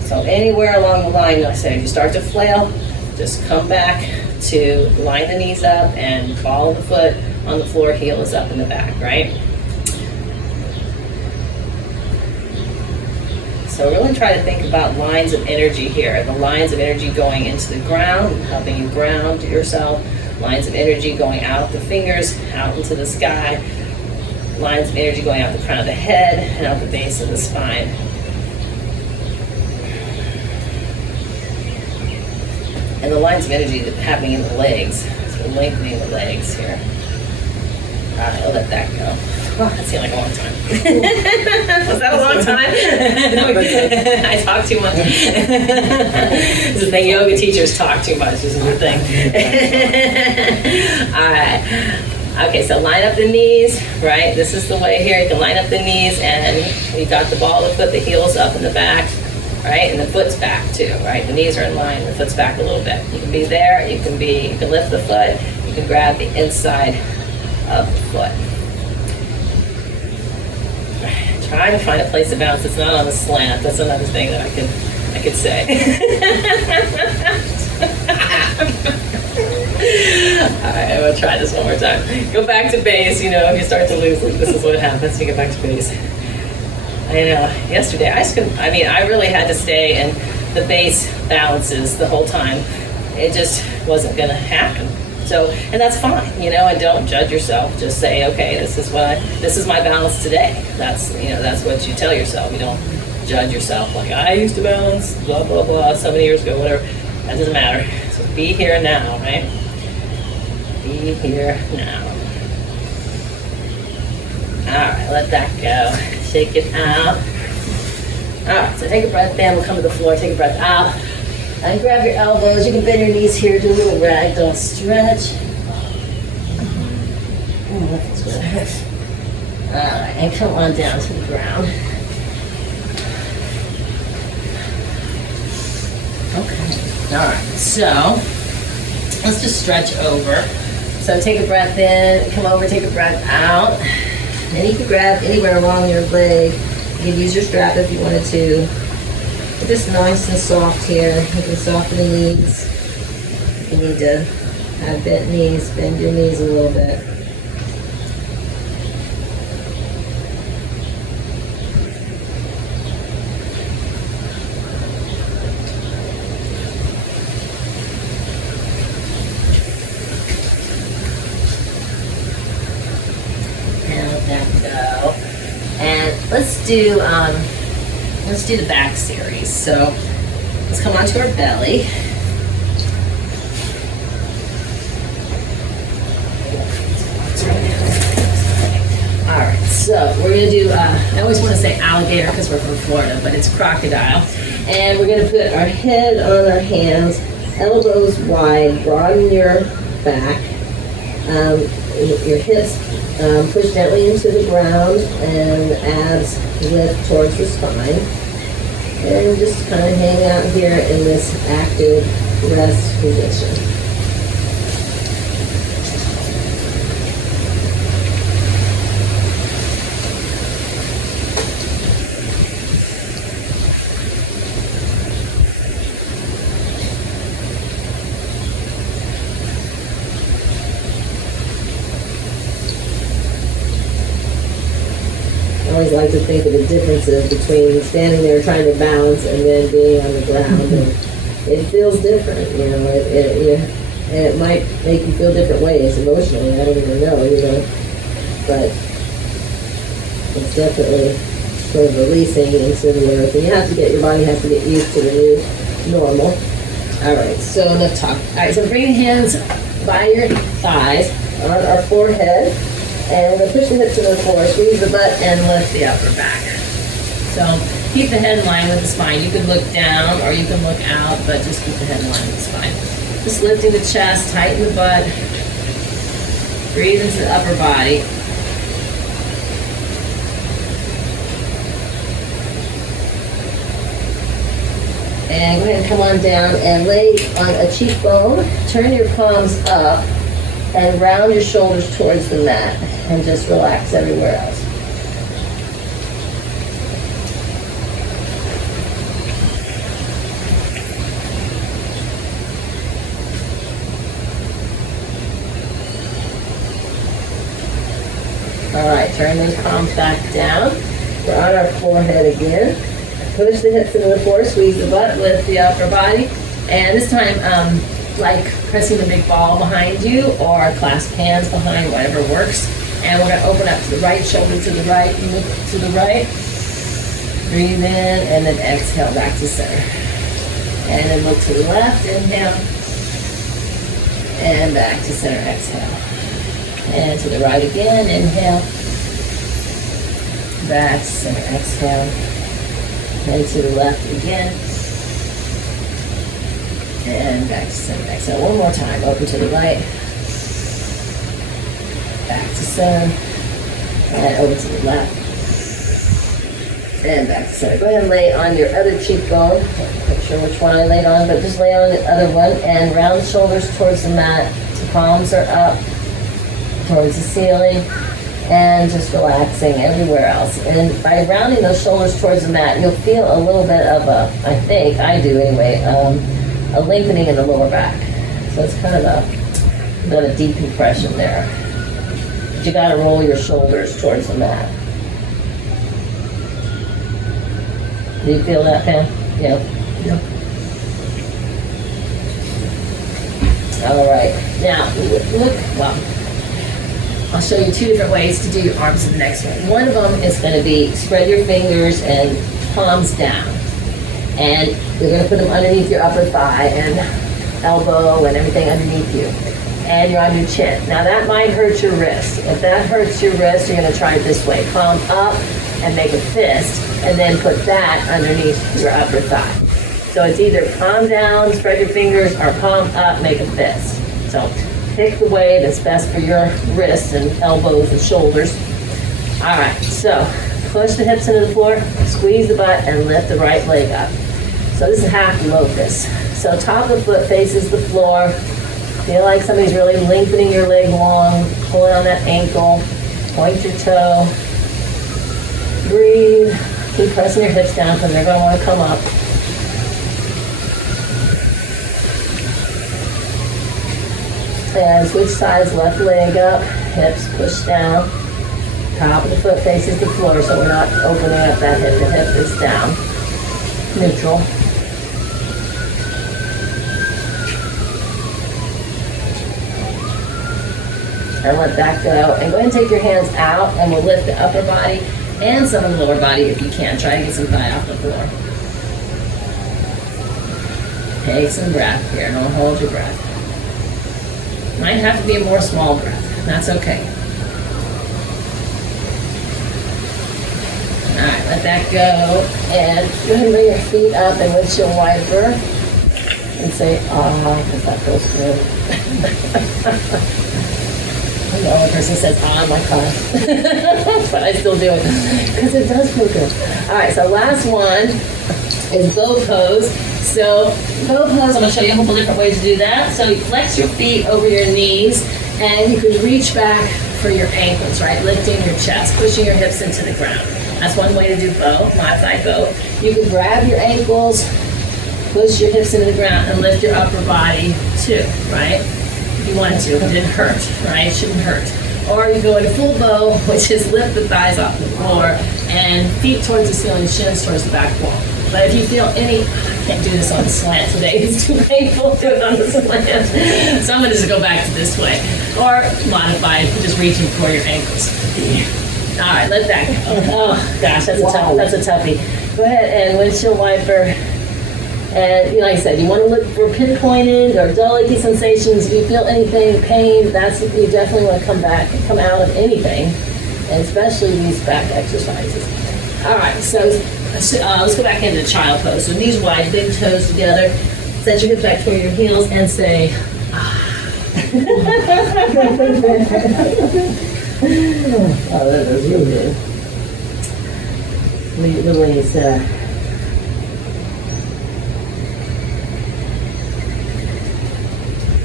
So anywhere along the line, like I say, if you start to flail, just come back to line the knees up and ball of the foot on the floor, heel is up in the back, right? So really try to think about lines of energy here. The lines of energy going into the ground, helping you ground yourself. Lines of energy going out the fingers, out into the sky. Lines of energy going out the crown of the head and out the base of the spine. And the lines of energy that happening in the legs. So lengthening the legs here. All right, I'll let that go. Oh, that seemed like a long time. Was that a long time? I talk too much. This is the thing, yoga teachers talk too much. This is the thing. All right. Okay, so line up the knees, right? This is the way here. You can line up the knees and you got the ball of the foot, the heel's up in the back, right? And the foot's back too, right? The knees are in line, the foot's back a little bit. You can be there, you can lift the foot, you can grab the inside of the foot. Try to find a place of balance that's not on the slant. That's another thing that I could say. All right, I'm gonna try this one more time. Go back to base. You know, if you start to lose it, this is what happens. You get back to base. I know. Yesterday, I really had to stay and the base balances the whole time, it just wasn't gonna happen. So, and that's fine, you know, and don't judge yourself. Just say, okay, this is my balance today. That's, you know, that's what you tell yourself. You don't judge yourself like, I used to balance blah, blah, blah, so many years ago, whatever. That doesn't matter. So be here now, right? Be here now. All right, let that go. Shake it out. All right, so take a breath in. We'll come to the floor. Take a breath out. And grab your elbows. You can bend your knees here. Do a little ragdoll stretch. Ooh, that feels good. All right, and come on down to the ground. Okay. All right, so let's just stretch over. So take a breath in, come over, take a breath out. And you can grab anywhere along your leg. You can use your strap if you wanted to. But just nice and soft here. You can soften the knees. If you need to have bent knees, bend your knees a little bit. Let's do the back series. So let's come onto our belly. All right, so we're gonna do, I always wanna say alligator because we're from Florida, but it's crocodile. And we're gonna put our head on our hands, elbows wide, broaden your back, your hips push gently into the ground, and abs lift towards the spine. And just kind of hang out here in this active rest position. I always like to think of the differences between standing there trying to balance and then being on the ground. And it feels different, you know, and it might make you feel different ways emotionally. I don't even know, you know, but it's definitely sort of releasing into the earth. And your body has to get used to the new normal. All right, so enough talk. All right, so bring the hands by your thighs on our forehead. And we're going to push the hips to the floor, squeeze the butt, and lift the upper back. So keep the head in line with the spine. You can look down or you can look out, but just keep the head in line with the spine. Just lifting the chest, tighten the butt. Breathe into the upper body. And go ahead and come on down and lay on a cheekbone. Turn your palms up. And round your shoulders towards the mat and just relax everywhere else. All right, turn those palms back down. We're on our forehead again. Push the hips into the floor, squeeze the butt, lift the upper body. And this time, like pressing the big ball behind you or clasp hands behind, whatever works. And we're going to open up to the right, shoulder to the right, look to the right. Breathe in and then exhale back to center. And then look to the left, inhale. And back to center, exhale. And to the right again, inhale. Back to center, exhale. And to the left again. And back to center, exhale. One more time. Open to the right. Back to center. And over to the left. And back to center. Go ahead and lay on your other cheekbone. Not sure which one I laid on, but just lay on the other one. And round the shoulders towards the mat. The palms are up towards the ceiling. And just relaxing everywhere else. And by rounding those shoulders towards the mat, you'll feel a little bit of a, I think, I do anyway, a lengthening in the lower back. So it's kind of a bit of decompression there. But you gotta roll your shoulders towards the mat. Do you feel that, Pam? Yeah. Yep. All right, now look, well, I'll show you two different ways to do your arms in the next one. One of them is going to be spread your fingers and palms down. And you're going to put them underneath your upper thigh and elbow and everything underneath you. And you're on your chin. Now that might hurt your wrist. If that hurts your wrist, you're going to try it this way. Palm up and make a fist, and then put that underneath your upper thigh. So it's either palm down, spread your fingers, or palm up, make a fist. So pick the way that's best for your wrists and elbows and shoulders. All right, so push the hips into the floor, squeeze the butt, and lift the right leg up. So this is half locust. So top of the foot faces the floor. Feel like somebody's really lengthening your leg long, pulling on that ankle, point your toe. Breathe, keep pressing your hips down because they're going to want to come up. And switch sides, left leg up, hips push down. Top of the foot faces the floor so we're not opening up that hip. The hip is down. Neutral. And let that go. And go ahead and take your hands out and we'll lift the upper body and some of the lower body if you can. Try to get some thigh off the floor. Take some breath here. Don't hold your breath. Might have to be a more small breath. That's okay. All right, let that go. And go ahead and bring your feet up and windshield wiper. And say, ah, because that feels good. The only person says, ah, in my class. But I still do it. Because it does feel good. All right, so last one is bow pose. So bow pose, I'm going to show you a couple different ways to do that. So you flex your feet over your knees, and you can reach back for your ankles, right? Lifting your chest, pushing your hips into the ground. That's one way to do bow, modified bow. You can grab your ankles, push your hips into the ground, and lift your upper body too, right? If you want to, it didn't hurt, right? It shouldn't hurt. Or you go into full bow, which is lift the thighs off the floor and feet towards the ceiling, shins towards the back wall. But if you feel any, I can't do this on the slant today, it's too painful to do it on the slant. So I'm gonna just go back to this way. Or modified, just reaching for your ankles. All right, let that go. Oh gosh, that's a toughie. Go ahead and windshield wiper. And like I said, you want to look for pinpointed or dull achy sensations. If you feel anything, pain, that's you definitely want to come out of anything, and especially these back exercises. All right, so let's go back into child pose. So knees wide, big toes together. Set your hips back toward your heels and say, ah. Oh, that was really good. Release.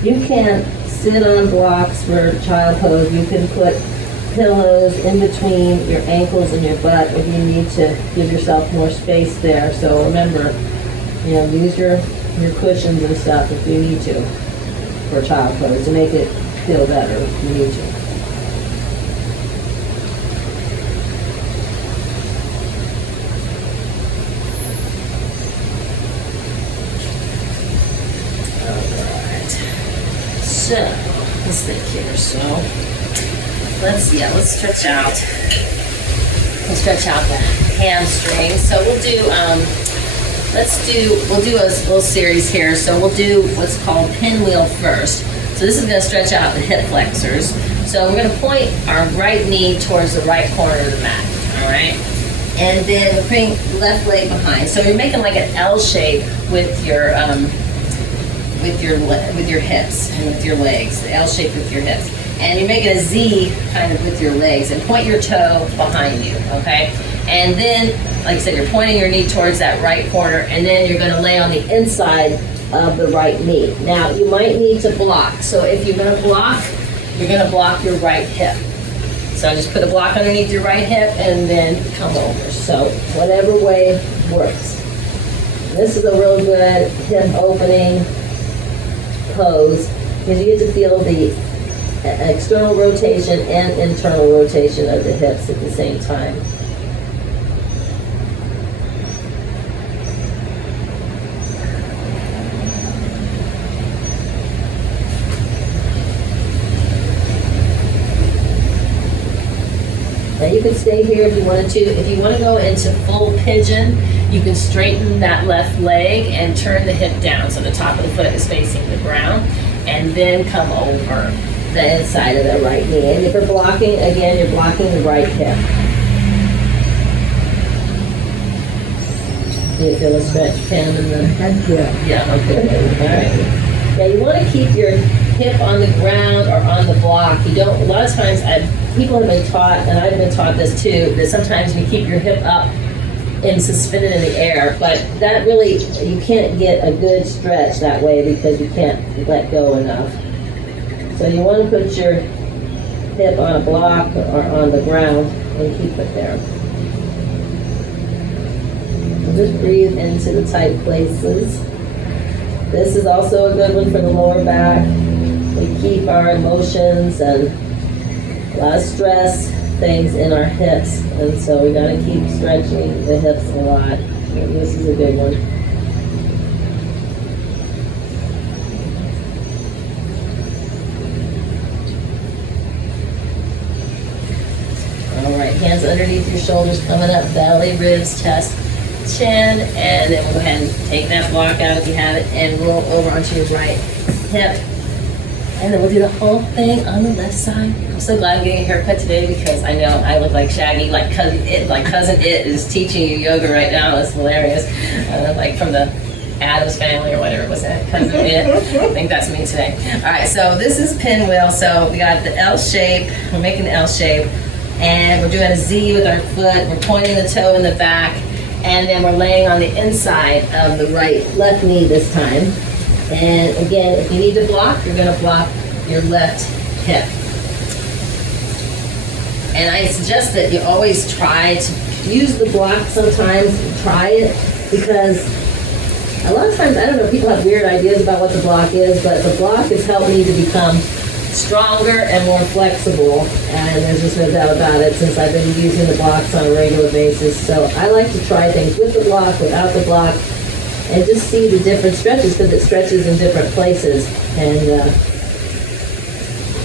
You can sit on blocks for child pose. You can put pillows in between your ankles and your butt if you need to give yourself more space there. So remember, use your cushions and stuff if you need to for child pose to make it feel better if you need to. So, let's think here. So, let's stretch out. We'll stretch out the hamstrings. So we'll do a little series here. So we'll do what's called pinwheel first. So this is going to stretch out the hip flexors. So we're going to point our right knee towards the right corner of the mat. All right, and then we're putting left leg behind. So you're making like an L shape with your hips and with your legs, the L shape with your hips. And you're making a Z kind of with your legs and point your toe behind you, okay? And then, like I said, you're pointing your knee towards that right corner, and then you're gonna lay on the inside of the right knee. Now, you might need to block. So if you're gonna block, you're gonna block your right hip. So just put a block underneath your right hip and then come over. So whatever way works. This is a real good hip opening pose because you get to feel the external rotation and internal rotation of the hips at the same time. Now you can stay here if you wanted to. If you want to go into full pigeon, you can straighten that left leg and turn the hip down so the top of the foot is facing the ground, and then come over the inside of the right knee. And if you're blocking, again, you're blocking the right hip. Do you feel a stretch, Pam, in the head? Yeah, okay. All right. Now you want to keep your hip on the ground or on the block. You don't, a lot of times people have been taught, and I've been taught this too, that sometimes you keep your hip up and suspended in the air, but that really, you can't get a good stretch that way because you can't let go enough. So you want to put your hip on a block or on the ground and keep it there. And just breathe into the tight places. This is also a good one for the lower back. We keep our emotions and a lot of stress things in our hips, and so we got to keep stretching the hips a lot. And this is a good one. All right, hands underneath your shoulders, coming up, belly, ribs, chest, chin, and then we'll go ahead and take that block out if you have it and roll over onto your right hip. And then we'll do the whole thing on the left side. I'm so glad I'm getting a haircut today because I know I look like Shaggy, like Cousin It is teaching you yoga right now. It's hilarious. Like from the Addams Family or whatever was that, Cousin It. I think that's me today. All right, so this is pinwheel. So we got the L shape. We're making the L shape. And we're doing a Z with our foot. We're pointing the toe in the back. And then we're laying on the inside of the left knee this time. And again, if you need to block, you're going to block your left hip. And I suggest that you always try to use the block sometimes. Try it, because a lot of times, I don't know, people have weird ideas about what the block is, but the block has helped me to become stronger and more flexible. And there's just no doubt about it since I've been using the blocks on a regular basis. So I like to try things with the block, without the block, and just see the different stretches, because it stretches in different places, and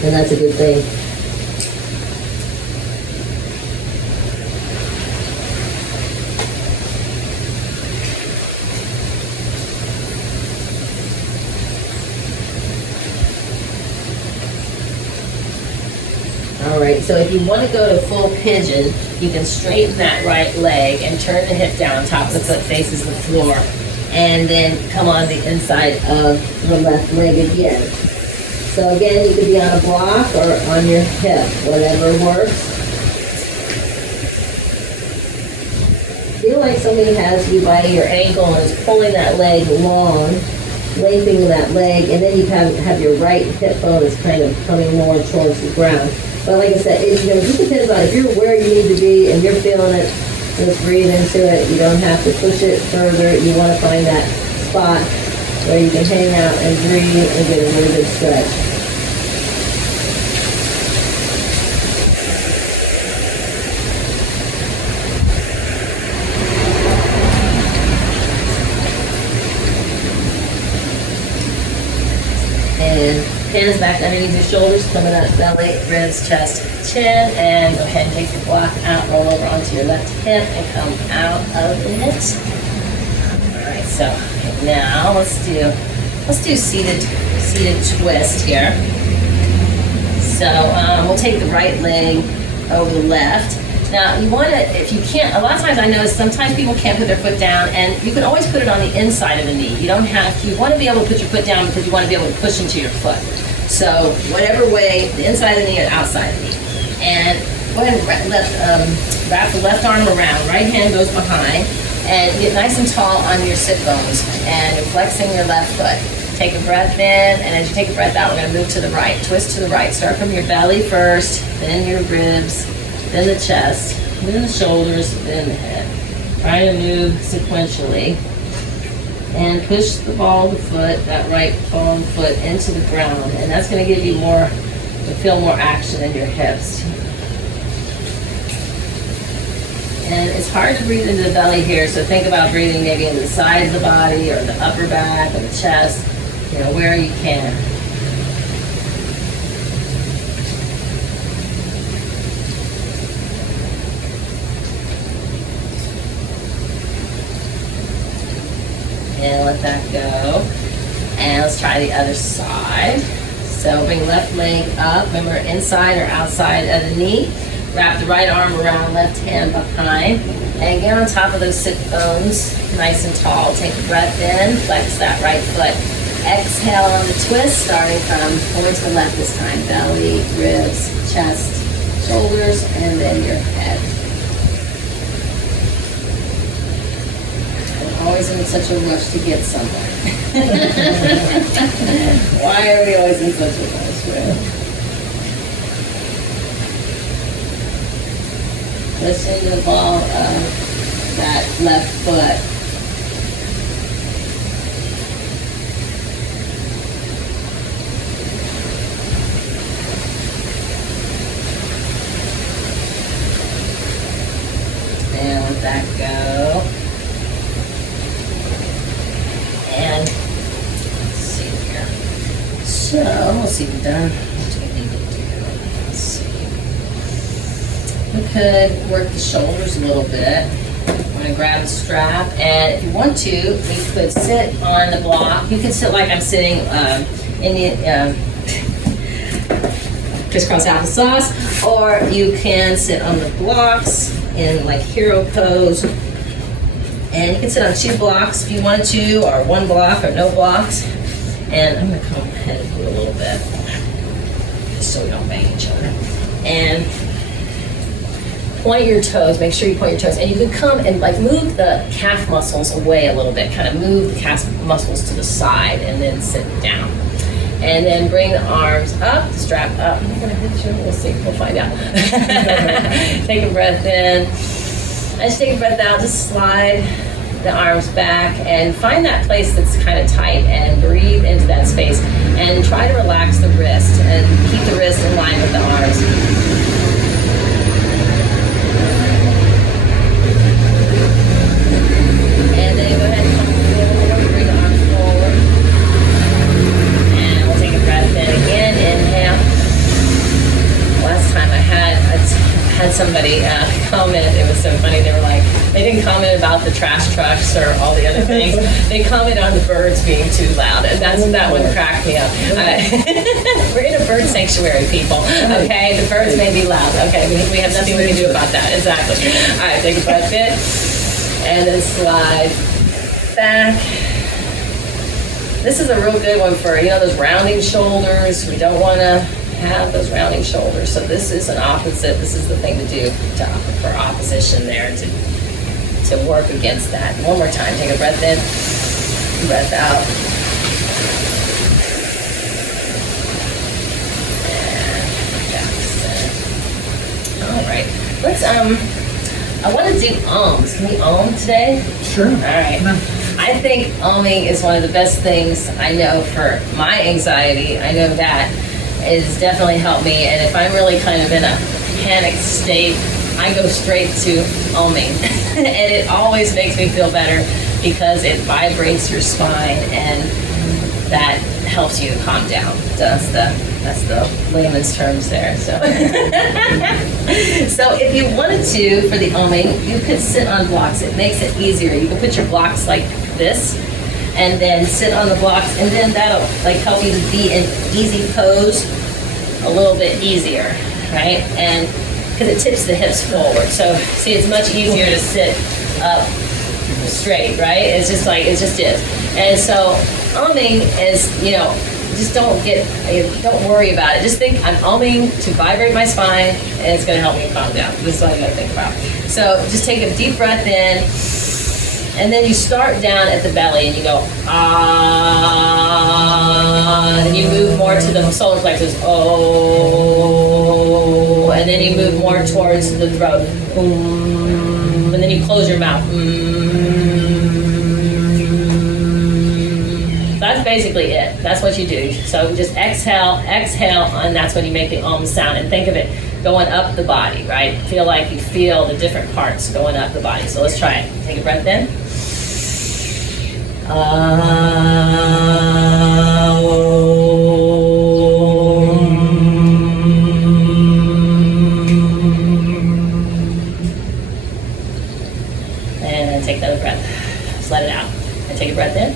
that's a good thing. All right, so if you want to go to full pigeon, you can straighten that right leg and turn the hip down, top of the foot faces the floor, and then come on the inside of the left leg again. So again, you could be on a block or on your hip, whatever works. Feel like somebody has you by your ankle and is pulling that leg long, lengthening that leg, and then you have your right hip bone is kind of coming more towards the ground. But like I said, it just depends on if you're where you need to be and you're feeling it. Just breathe into it. You don't have to push it further. You want to find that spot where you can hang out and breathe and get a really good stretch. And hands back underneath your shoulders, coming up, belly, ribs, chest, chin, and go ahead and take your block out, roll over onto your left hip, and come out of it. All right, so now let's do seated twist here. So we'll take the right leg over the left. Now you want to, if you can't, a lot of times I notice sometimes people can't put their foot down, and you can always put it on the inside of the knee. You don't have to, you want to be able to put your foot down because you want to be able to push into your foot. So whatever way, the inside of the knee or outside of the knee. And go ahead and wrap the left arm around, right hand goes behind, and get nice and tall on your sit bones, and you're flexing your left foot. Take a breath in, and as you take a breath out, we're going to move to the right, twist to the right. Start from your belly first, then your ribs, then the chest, then the shoulders, then the head. Try to move sequentially. And push the ball of the foot, that right ball of the foot, into the ground. And that's going to give you more, to feel more action in your hips. And it's hard to breathe into the belly here, so think about breathing maybe in the side of the body or the upper back or the chest, where you can. and let that go. And let's try the other side. So bring left leg up, remember inside or outside of the knee. Wrap the right arm around, left hand behind, and get on top of those sit bones, nice and tall. Take a breath in, flex that right foot. Exhale on the twist, starting from forward to the left this time. Belly, ribs, chest, shoulders, and then your head. I'm always in such a rush to get somewhere. Why are we always in such a rush, really? Listen to the ball of that left foot. And let that go. And let's see here. So we'll see we're done. What do we need to do? Let's see. We could work the shoulders a little bit. I'm gonna grab the strap, and if you want to, you could sit on the block. You could sit like I'm sitting in the crisscross applesauce, or you can sit on the blocks in like hero pose. And you can sit on 2 blocks if you wanted to, or 1 block, or no blocks. And I'm gonna come ahead and do a little bit, just so we don't bang each other. And point your toes, make sure you point your toes. And you can come and like move the calf muscles away a little bit, kind of move the calf muscles to the side, and then sit down. And then bring the arms up, strap up. Am I gonna hit you? We'll see, we'll find out. Take a breath in. As you take a breath out, just slide the arms back and find that place that's kind of tight and breathe into that space. And try to relax the wrist and keep the wrist in line with the arms. And then go ahead and come forward, bring the arms forward. And we'll take a breath in again, inhale. Last time I had somebody comment, it was so funny, they were like, they didn't comment about the trash trucks or all the other things, they commented on the birds being too loud, and that one cracked me up. We're in a bird sanctuary, people, okay? The birds may be loud, okay? We have nothing we can do about that, exactly. All right, take a breath in, and then slide back. This is a real good one for, those rounding shoulders. We don't want to have those rounding shoulders. So this is an opposite. This is the thing to do for opposition there, to work against that. One more time. Take a breath in, breath out. And all right. Let's I want to do ohms. Can we ohm today? Sure. All right. I think ohming is one of the best things I know for my anxiety. I know that it's definitely helped me, and if I'm really kind of in a panic state, I go straight to ohming. And it always makes me feel better because it vibrates your spine, and that helps you to calm down. That's the layman's terms there. So, so if you wanted to, for the ohming, you could sit on blocks. It makes it easier. You can put your blocks like this, and then sit on the blocks, and then that'll like help you to be in easy pose a little bit easier, right? And because it tips the hips forward. So see, it's much easier to sit up straight, right? It's just like, it just is. And so ohming is, just don't worry about it. Just think, I'm ohming to vibrate my spine, and it's gonna help me calm down. This is all you gotta think about. So just take a deep breath in, and then you start down at the belly and you go, ah, and then you move more to the solar plexus, oh, and then you move more towards the throat, and then you close your mouth, That's basically it. That's what you do. So just exhale, and that's when you make the om sound. And think of it going up the body, right? Feel like you feel the different parts going up the body. So let's try it. Take a breath in. And then take another breath. Just let it out. And take a breath in.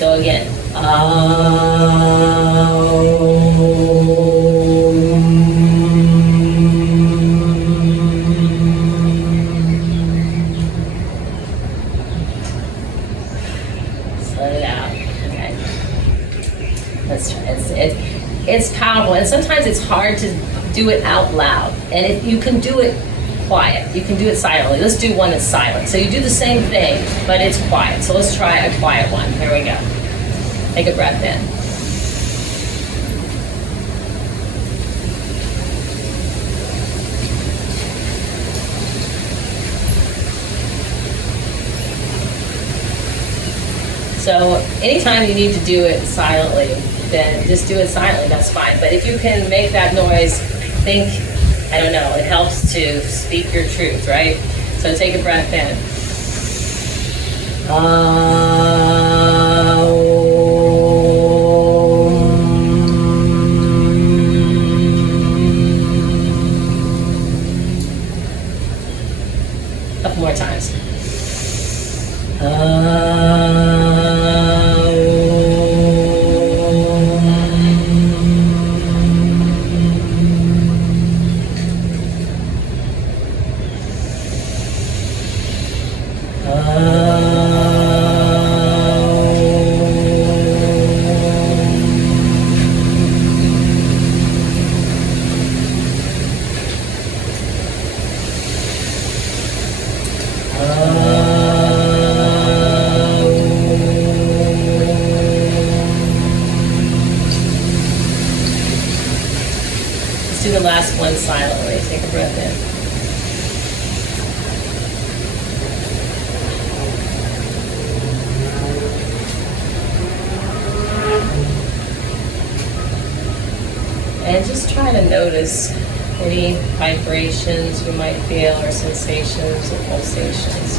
Go again. Slow it out. Okay. Let's try. It's powerful, and sometimes it's hard to do it out loud. And if you can do it quiet, you can do it silently. Let's do one that's silent. So you do the same thing, but it's quiet. So let's try a quiet one. Here we go. Take a breath in. So anytime you need to do it silently, then just do it silently, that's fine. But if you can make that noise, think, I don't know, it helps to speak your truth, right? So take a breath in. Couple more times. Let's do the last one silently. Take a breath in. And just try to notice any vibrations you might feel or sensations or pulsations.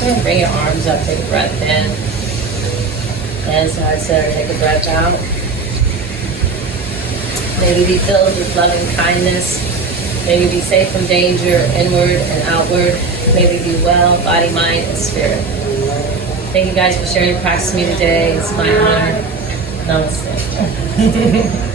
And bring your arms up, take a breath in. And so I said, take a breath out. Maybe be filled with loving kindness. Maybe be safe from danger, inward and outward. Maybe be well, body, mind, and spirit. Thank you guys for sharing your practice with me today. It's my honor. Namaste.